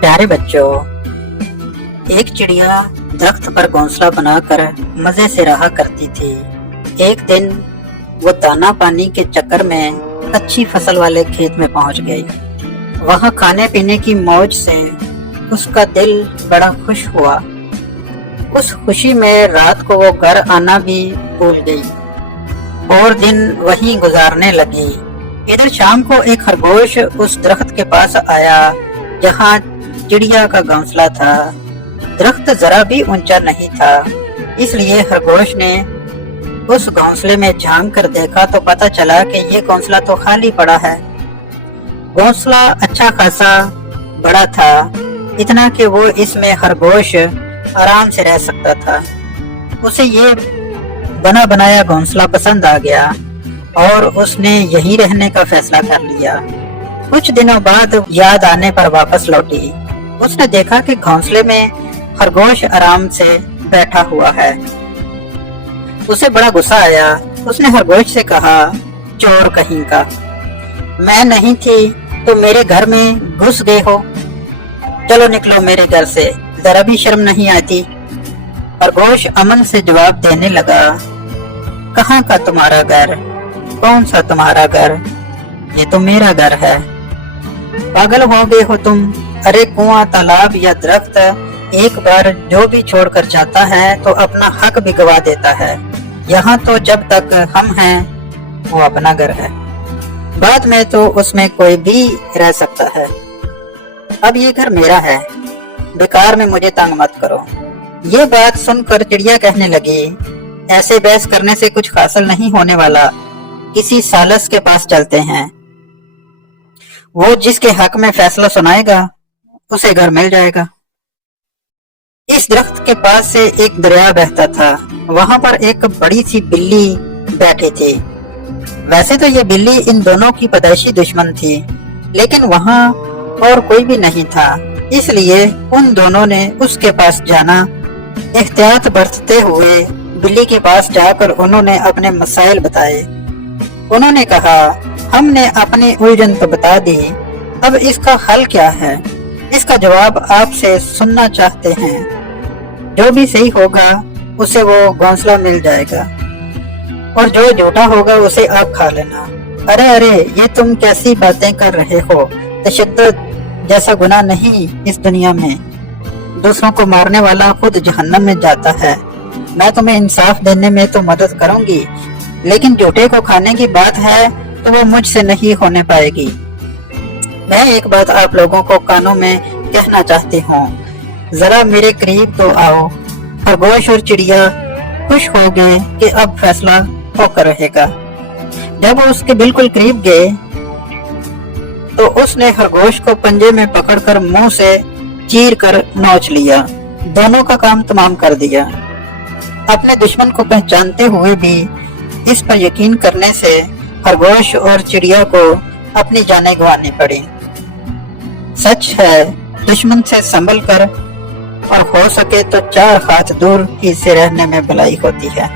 प्यारे बच्चों, एक चिड़िया दरख्त पर घोंसला बनाकर मजे से रहा करती थी। एक दिन वो दाना पानी के चक्कर में अच्छी फसल वाले खेत में पहुंच गई। वहां खाने पीने की मौज से उसका दिल बड़ा खुश हुआ। उस खुशी में रात को वो घर आना भी भूल गई और दिन वहीं गुजारने लगी। इधर शाम को एक खरगोश उस दरख्त के पास आया जहाँ चिड़िया का घोंसला था। दरख्त जरा भी ऊंचा नहीं था, इसलिए खरगोश ने उस घोंसले में झांक कर देखा तो पता चला कि ये घोंसला तो खाली पड़ा है। घोंसला अच्छा खासा बड़ा था, इतना कि वो इसमें खरगोश आराम से रह सकता था। उसे ये बना बनाया घोंसला पसंद आ गया और उसने यहीं रहने का फैसला कर लिया। कुछ दिनों बाद याद आने पर वापस लौटी। उसने देखा कि घोंसले में खरगोश आराम से बैठा हुआ है। उसे बड़ा गुस्सा आया। उसने खरगोश से कहा, चोर कहीं का, मैं नहीं थी तो मेरे घर में घुस गए हो। चलो निकलो मेरे घर से, जरा भी शर्म नहीं आती। खरगोश अमन से जवाब देने लगा, कहाँ का तुम्हारा घर? कौन सा तुम्हारा घर? ये तो मेरा घर है। पागल हो गए हो तुम? अरे कुआं, तालाब या दरख्त एक बार जो भी छोड़कर जाता है तो अपना हक भी गवा देता है। यहाँ तो जब तक हम हैं वो अपना घर है, बाद में तो उसमें कोई भी रह सकता है। अब ये घर मेरा है, बेकार में मुझे तंग मत करो। ये बात सुनकर चिड़िया कहने लगी, ऐसे बहस करने से कुछ हासिल नहीं होने वाला। किसी सालस के पास चलते हैं, वो जिसके हक में फैसला सुनाएगा उसे घर मिल जाएगा। इस दरख्त के पास से एक दरिया बहता था। वहां पर एक बड़ी सी बिल्ली बैठी थी। वैसे तो ये बिल्ली इन दोनों की पैदाइशी दुश्मन थी, लेकिन वहां और कोई भी नहीं था, इसलिए उन दोनों ने उसके पास जाना। एहतियात बरतते हुए बिल्ली के पास जाकर उन्होंने अपने मसाइल बताए। उन्होंने कहा, हमने अपनी उलझन तो बता दी, अब इसका हल क्या है? इसका जवाब आपसे सुनना चाहते हैं। जो भी सही होगा उसे वो घोंसला मिल जाएगा और जो झूठा होगा उसे आप खा लेना। अरे अरे, ये तुम कैसी बातें कर रहे हो? तशद्दुद जैसा गुनाह नहीं इस दुनिया में। दूसरों को मारने वाला खुद जहन्नम में जाता है। मैं तुम्हें इंसाफ देने में तो मदद करूंगी, लेकिन झूठे को खाने की बात है तो वो मुझसे नहीं होने पाएगी। मैं एक बात आप लोगों को कानों में कहना चाहती हूँ, जरा मेरे करीब तो आओ। खरगोश और चिड़िया खुश हो गए कि अब फैसला होकर रहेगा। जब वो उसके बिल्कुल करीब गए तो उसने खरगोश को पंजे में पकड़कर मुंह से चीर कर नोच लिया। दोनों का काम तमाम कर दिया। अपने दुश्मन को पहचानते हुए भी इस पर यकीन करने से खरगोश और चिड़िया को अपनी जानें गंवानी पड़ी। सच है, दुश्मन से संभल कर और हो सके तो 4 हाथ दूर ही से रहने में भलाई होती है।